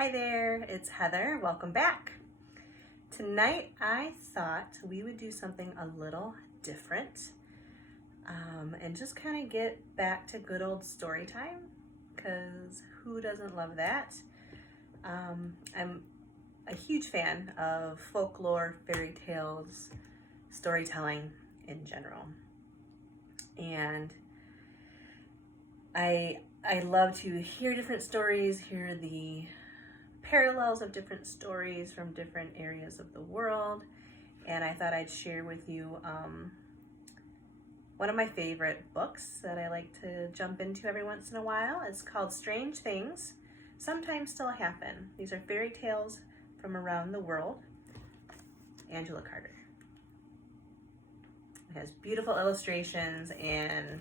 Hi there, it's Heather. Welcome back. Tonight I thought we would do something a little different and just kind of get back to good old story time, because who doesn't love that? I'm a huge fan of folklore, fairy tales, storytelling in general. And I love to hear different stories, hear the parallels of different stories from different areas of the world, and I thought I'd share with you one of my favorite books that I like to jump into every once in a while. It's called Strange Things Sometimes Still Happen. These are fairy tales from around the world. Angela Carter. It has beautiful illustrations and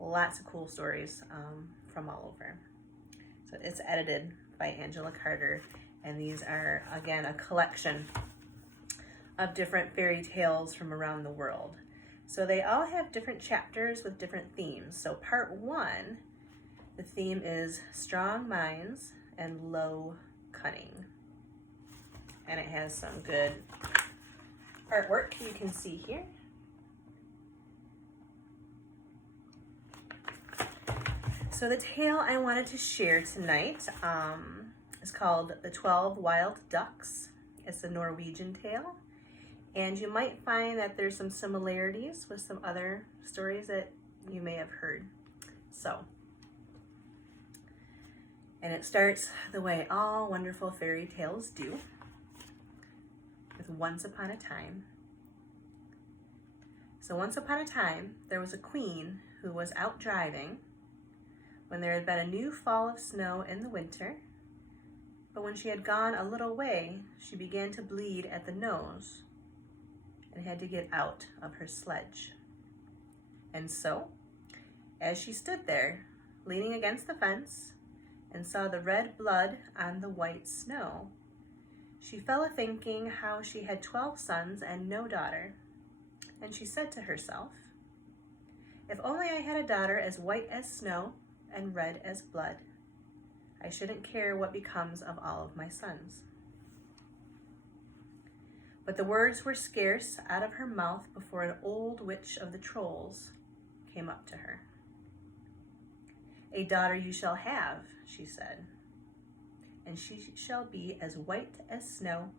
lots of cool stories from all over. So it's edited by Angela Carter, and these are, again, a collection of different fairy tales from around the world. So they all have different chapters with different themes. So part 1, the theme is strong minds and low cunning. And it has some good artwork you can see here. So the tale I wanted to share tonight is called The 12 Wild Ducks. It's a Norwegian tale, and you might find that there's some similarities with some other stories that you may have heard. And it starts the way all wonderful fairy tales do, with once upon a time. So once upon a time, there was a queen who was out driving when there had been a new fall of snow in the winter. But when she had gone a little way, she began to bleed at the nose and had to get out of her sledge. And so, as she stood there, leaning against the fence, and saw the red blood on the white snow, she fell a-thinking how she had 12 sons and no daughter. And she said to herself, "If only I had a daughter as white as snow and red as blood, I shouldn't care what becomes of all of my sons." But the words were scarce out of her mouth before an old witch of the trolls came up to her. "A daughter you shall have," she said, "and she shall be as white as snow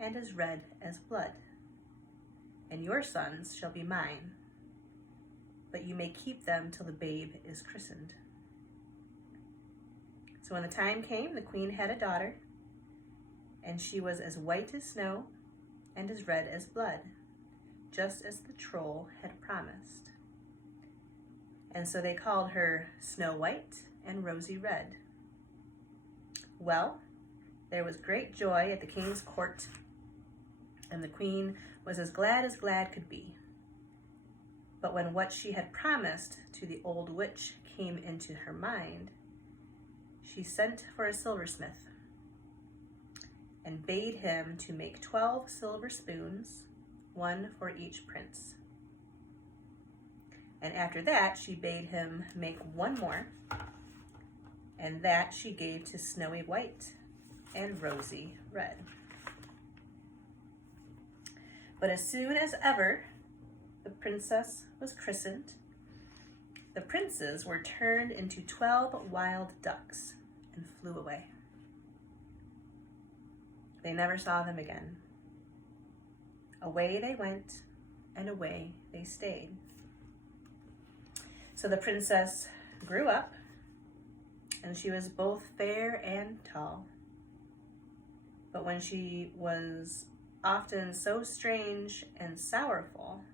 and as red as blood. And your sons shall be mine, but you may keep them till the babe is christened." So when the time came, the queen had a daughter, and she was as white as snow and as red as blood, just as the troll had promised. And so they called her Snow White and Rosy Red. Well, there was great joy at the king's court, and the queen was as glad could be. But when what she had promised to the old witch came into her mind, she sent for a silversmith and bade him to make 12 silver spoons, one for each prince. And after that, she bade him make one more, and that she gave to Snowy White and Rosy Red. But as soon as ever the princess was christened, the princes were turned into 12 wild ducks and flew away. They never saw them again. Away they went, and away they stayed. So the princess grew up, and she was both fair and tall. But when she was often so strange and sorrowful,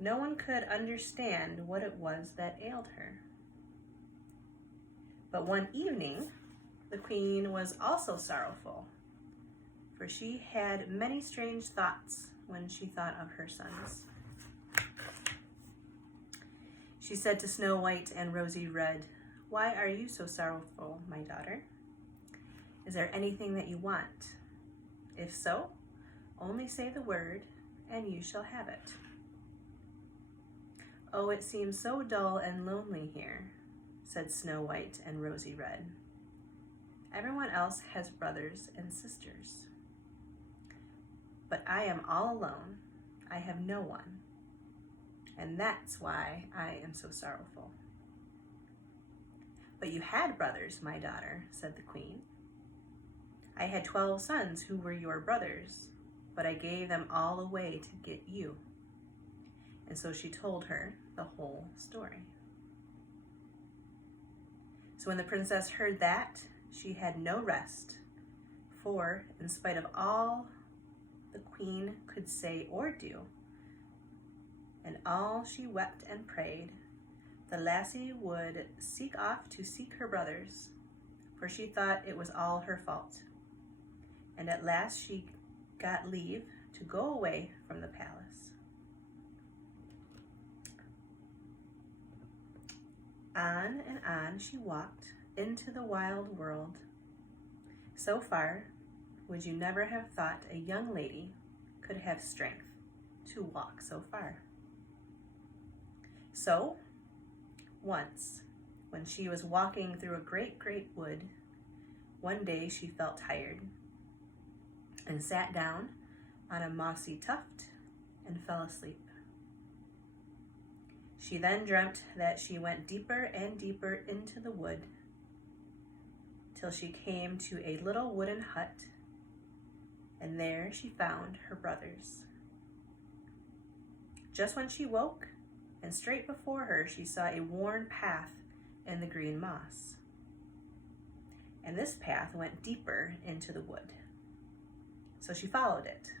no one could understand what it was that ailed her. But one evening, the queen was also sorrowful, for she had many strange thoughts when she thought of her sons. She said to Snow White and Rosy Red, "Why are you so sorrowful, my daughter? Is there anything that you want? If so, only say the word, and you shall have it." "Oh, it seems so dull and lonely here," said Snow White and Rosy Red. everyone else has brothers and sisters. But I am all alone. I have no one. And that's why I am so sorrowful." "But you had brothers, my daughter," said the queen. "I had 12 sons who were your brothers, but I gave them all away to get you." And so she told her the whole story. So when the princess heard that, she had no rest, for in spite of all the queen could say or do, and all she wept and prayed, the lassie would seek off to seek her brothers, for she thought it was all her fault. And at last she got leave to go away from the palace. On and on she walked into the wild world. So far, would you never have thought a young lady could have strength to walk so far? So, once, when she was walking through a great, great wood, one day she felt tired and sat down on a mossy tuft and fell asleep. She then dreamt that she went deeper and deeper into the wood till she came to a little wooden hut, and there she found her brothers. Just when she woke, and straight before her she saw a worn path in the green moss. And this path went deeper into the wood. So she followed it.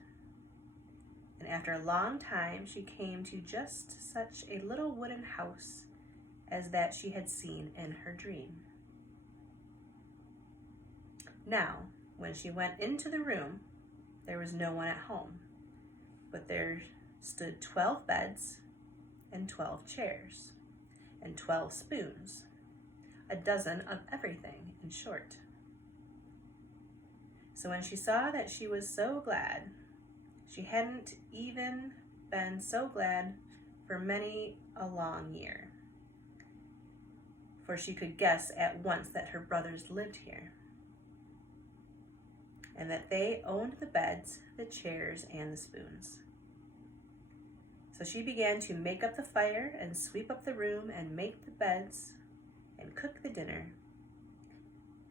And after a long time, she came to just such a little wooden house as that she had seen in her dream. Now, when she went into the room, there was no one at home, but there stood 12 beds and 12 chairs and 12 spoons, a dozen of everything, in short. So when she saw that, she was so glad. She hadn't even been so glad for many a long year, for she could guess at once that her brothers lived here, and that they owned the beds, the chairs, and the spoons. So she began to make up the fire and sweep up the room and make the beds and cook the dinner,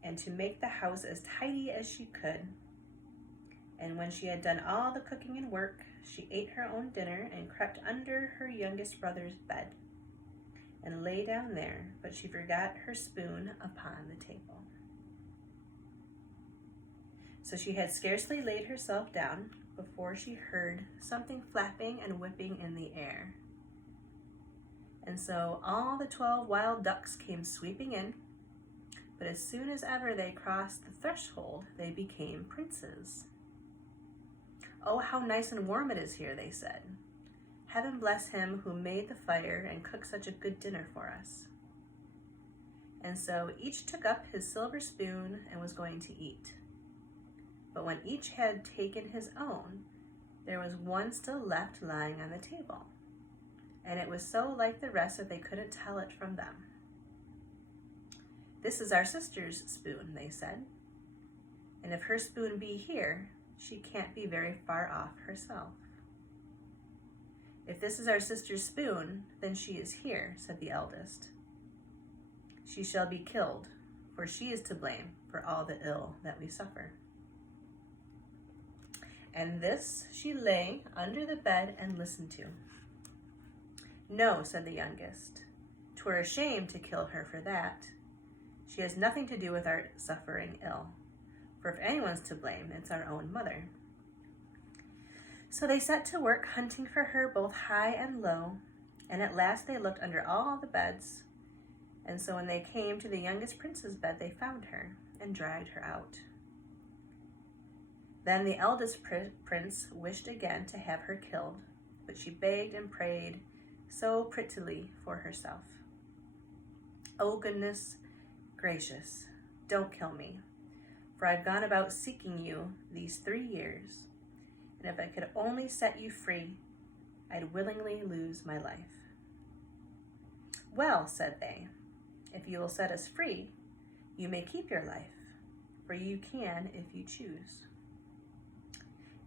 and to make the house as tidy as she could. And when she had done all the cooking and work, she ate her own dinner and crept under her youngest brother's bed and lay down there, but she forgot her spoon upon the table. So she had scarcely laid herself down before she heard something flapping and whipping in the air. And so all the 12 wild ducks came sweeping in, but as soon as ever they crossed the threshold, they became princes. "Oh, how nice and warm it is here," they said. "Heaven bless him who made the fire and cooked such a good dinner for us." And so each took up his silver spoon and was going to eat. But when each had taken his own, there was one still left lying on the table, and it was so like the rest that they couldn't tell it from them. "This is our sister's spoon," they said, "and if her spoon be here, she can't be very far off herself." "If this is our sister's spoon, then she is here," said the eldest. "She shall be killed, for she is to blame for all the ill that we suffer." And this she lay under the bed and listened to. "No," said the youngest, "'twere a shame to kill her for that. She has nothing to do with our suffering ill. For if anyone's to blame, it's our own mother." So they set to work hunting for her both high and low, and at last they looked under all the beds. And so when they came to the youngest prince's bed, they found her and dragged her out. Then the eldest prince wished again to have her killed, but she begged and prayed so prettily for herself. "Oh, goodness gracious, don't kill me, for I've gone about seeking you these 3 years, and if I could only set you free, I'd willingly lose my life." "Well," said they, "if you will set us free, you may keep your life, for you can if you choose.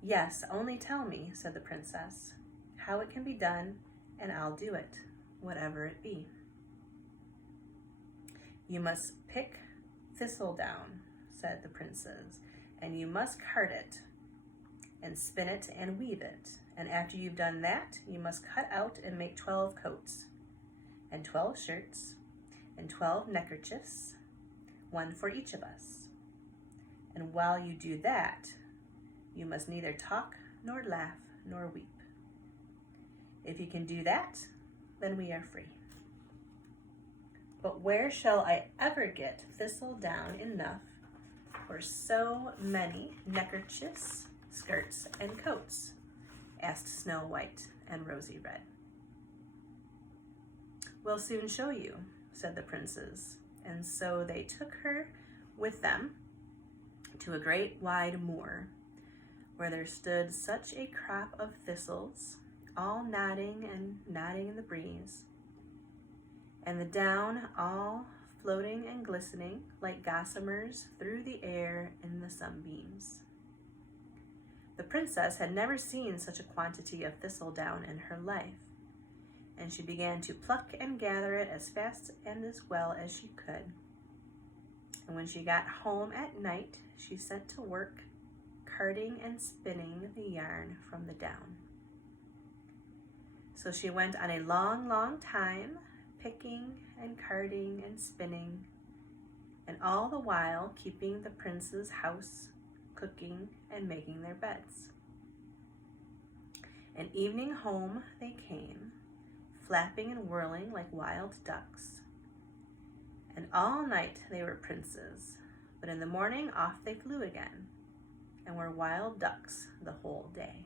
Yes, only tell me, said the princess, how it can be done, and I'll do it, whatever it be. You must pick thistledown, said the princess, and you must card it, and spin it and weave it. And after you've done that, you must cut out and make 12 coats, and 12 shirts, and 12 neckerchiefs, one for each of us. And while you do that, you must neither talk, nor laugh, nor weep. If you can do that, then we are free. But where shall I ever get thistledown enough for so many neckerchiefs, skirts, and coats? Asked Snow White and Rosy Red. We'll soon show you, said the princes, and so they took her with them to a great wide moor, where there stood such a crop of thistles, all nodding and nodding in the breeze, and the down all floating and glistening like gossamers through the air in the sunbeams. The princess had never seen such a quantity of thistledown in her life, and she began to pluck and gather it as fast and as well as she could. And when she got home at night, she set to work carding and spinning the yarn from the down. So she went on a long, long time, picking and carding and spinning, and all the while keeping the prince's house, cooking and making their beds. And evening home they came, flapping and whirling like wild ducks. And all night they were princes, but in the morning off they flew again, and were wild ducks the whole day.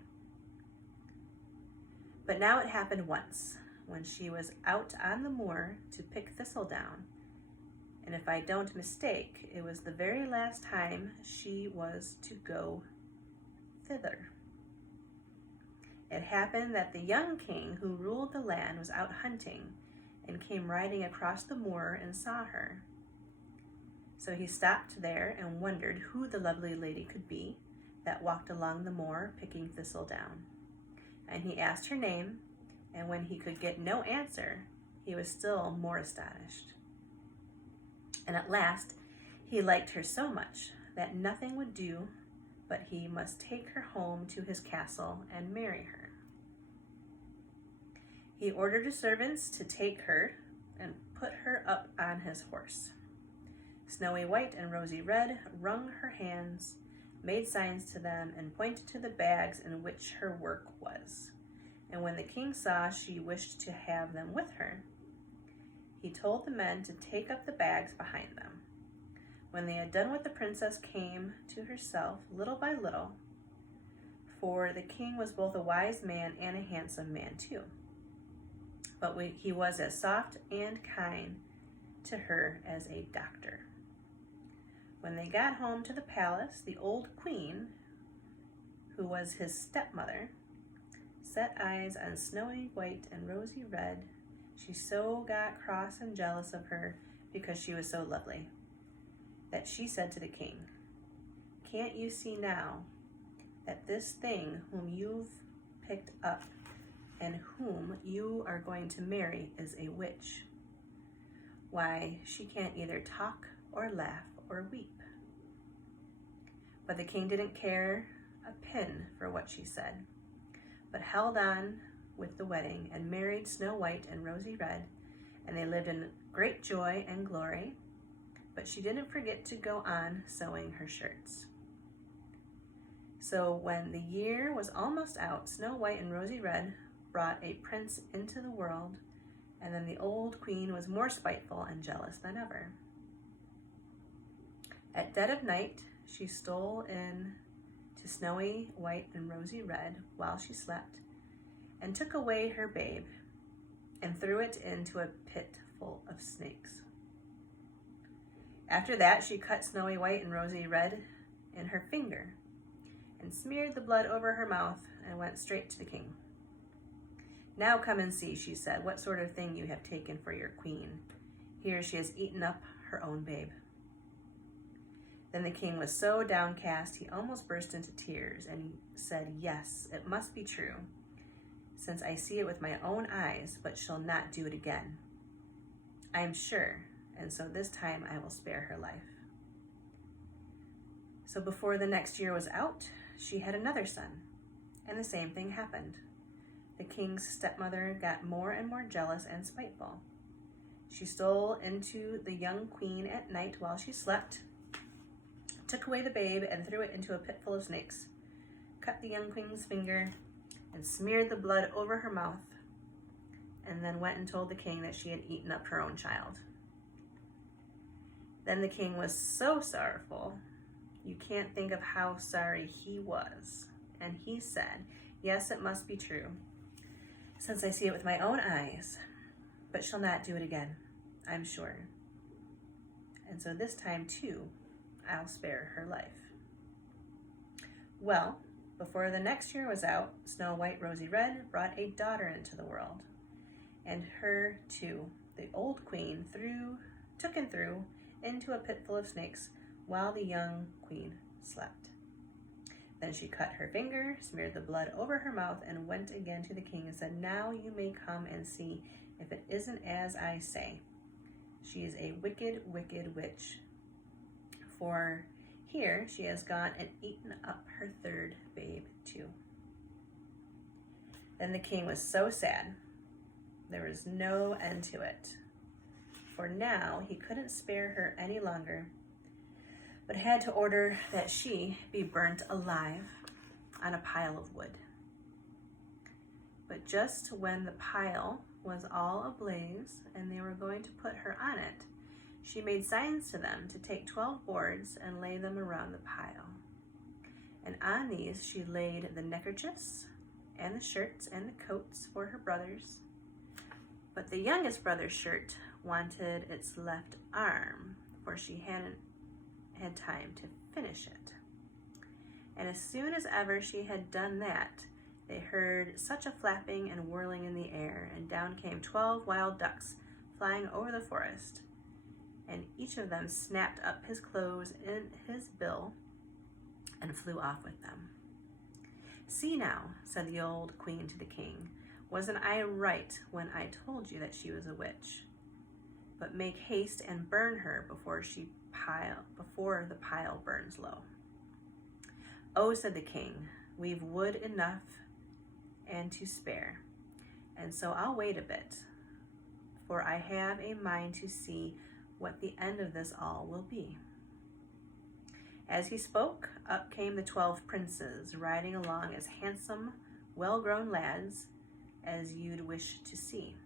But now it happened once, when she was out on the moor to pick thistledown, and if I don't mistake, it was the very last time she was to go thither. It happened that the young king who ruled the land was out hunting, and came riding across the moor and saw her. So he stopped there and wondered who the lovely lady could be that walked along the moor picking thistledown. And he asked her name, and when he could get no answer, he was still more astonished. And at last he liked her so much that nothing would do but he must take her home to his castle and marry her. He ordered his servants to take her and put her up on his horse. Snowy White and Rosy Red wrung her hands, made signs to them, and pointed to the bags in which her work was. And when the king saw she wished to have them with her, he told the men to take up the bags behind them. When they had done what the princess came to herself little by little, for the king was both a wise man and a handsome man too. But he was as soft and kind to her as a doctor. When they got home to the palace, the old queen, who was his stepmother, set eyes on Snowy White and Rosy Red. She so got cross and jealous of her because she was so lovely, that she said to the king, "Can't you see now that this thing whom you've picked up and whom you are going to marry is a witch? Why, she can't either talk or laugh or weep." But the king didn't care a pin for what she said, but held on with the wedding and married Snow White and Rosy Red, and they lived in great joy and glory. But she didn't forget to go on sewing her shirts. So when the year was almost out, Snow White and Rosy Red brought a prince into the world, and then the old queen was more spiteful and jealous than ever. At dead of night, she stole in to Snowy White and Rosy Red while she slept, and took away her babe, and threw it into a pit full of snakes. After that, she cut Snowy White and Rosy Red in her finger, and smeared the blood over her mouth, and went straight to the king. "Now come and see," she said, "what sort of thing you have taken for your queen. Here she has eaten up her own babe." Then the king was so downcast he almost burst into tears, and he said, "Yes, it must be true, since I see it with my own eyes, but shall not do it again. I am sure, and so this time I will spare her life." So before the next year was out, she had another son, and the same thing happened. The king's stepmother got more and more jealous and spiteful. She stole into the young queen at night while she slept, took away the babe and threw it into a pit full of snakes, cut the young queen's finger, and smeared the blood over her mouth, and then went and told the king that she had eaten up her own child. Then the king was so sorrowful, you can't think of how sorry he was. And he said, "Yes, it must be true, since I see it with my own eyes, but shall not do it again, I'm sure. And so this time, too, I'll spare her life." Well, before the next year was out, Snow White, Rosy Red brought a daughter into the world. And her, too, the old queen took and threw into a pit full of snakes while the young queen slept. Then she cut her finger, smeared the blood over her mouth, and went again to the king and said, "Now you may come and see if it isn't as I say. She is a wicked, wicked witch. For here she has gone and eaten up her third babe too." Then the king was so sad, there was no end to it. For now he couldn't spare her any longer, but had to order that she be burnt alive on a pile of wood. But just when the pile was all ablaze and they were going to put her on it, she made signs to them to take 12 boards and lay them around the pile. And on these she laid the neckerchiefs and the shirts and the coats for her brothers. But the youngest brother's shirt wanted its left arm, for she hadn't had time to finish it. And as soon as ever she had done that, they heard such a flapping and whirling in the air, and down came 12 wild ducks flying over the forest, and each of them snapped up his clothes in his bill and flew off with them. "See now," said the old queen to the king, "wasn't I right when I told you that she was a witch? But make haste and burn her before the pile burns low." "Oh," said the king, "we've wood enough and to spare, and so I'll wait a bit, for I have a mind to see what the end of this all will be." As he spoke, up came the 12 princes, riding along as handsome, well-grown lads as you'd wish to see.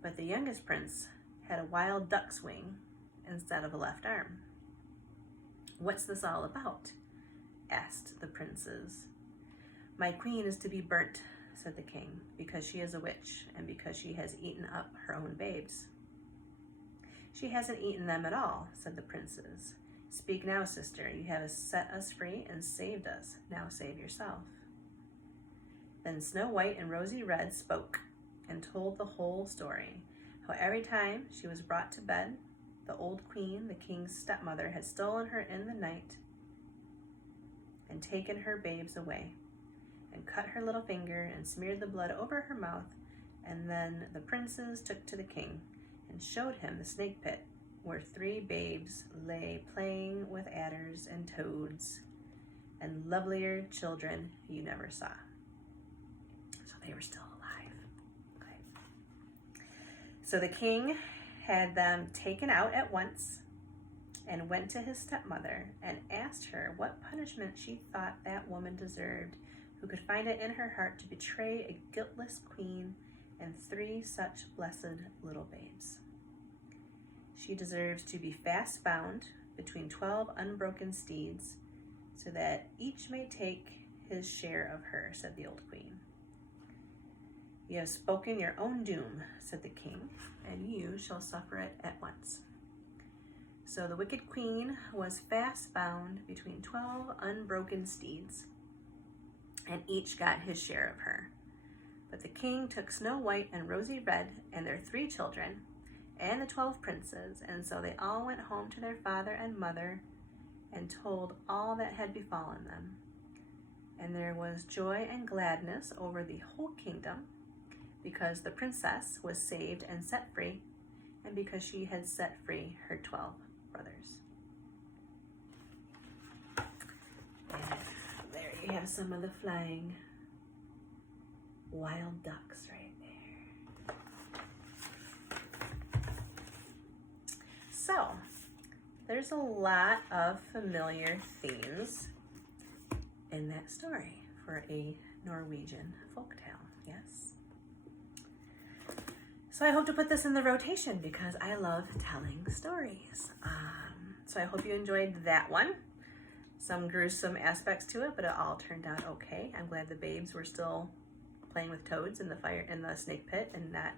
But the youngest prince had a wild duck's wing instead of a left arm. "What's this all about?" asked the princes. "My queen is to be burnt," said the king, "because she is a witch and because she has eaten up her own babes." "She hasn't eaten them at all," said the princes. "Speak now, sister. You have set us free and saved us. Now save yourself." Then Snow White and Rosy Red spoke and told the whole story, how every time she was brought to bed, the old queen, the king's stepmother, had stolen her in the night and taken her babes away, and cut her little finger and smeared the blood over her mouth. And then the princes took to the king and showed him the snake pit where 3 babes lay playing with adders and toads and lovelier children you never saw. So they were still alive. Okay. So the king had them taken out at once and went to his stepmother and asked her what punishment she thought that woman deserved who could find it in her heart to betray a guiltless queen and 3 such blessed little babes. "She deserves to be fast bound between 12 unbroken steeds, so that each may take his share of her," said the old queen. "You have spoken your own doom," said the king, "and you shall suffer it at once." So the wicked queen was fast bound between 12 unbroken steeds, and each got his share of her. But the king took Snow White and Rosy Red and their 3 children and the 12 princes, and so they all went home to their father and mother and told all that had befallen them. And there was joy and gladness over the whole kingdom, because the princess was saved and set free, and because she had set free her 12 brothers. And there you have some of the flying wild ducks right there. So, there's a lot of familiar themes in that story for a Norwegian folktale, yes? So I hope to put this in the rotation because I love telling stories. So I hope you enjoyed that one. Some gruesome aspects to it, but it all turned out okay. I'm glad the babes were still playing with toads in the snake pit and not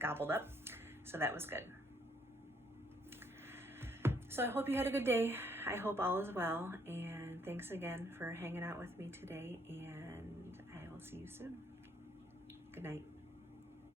gobbled up. So that was good. So I hope you had a good day. I hope all is well. And thanks again for hanging out with me today. And I will see you soon. Good night.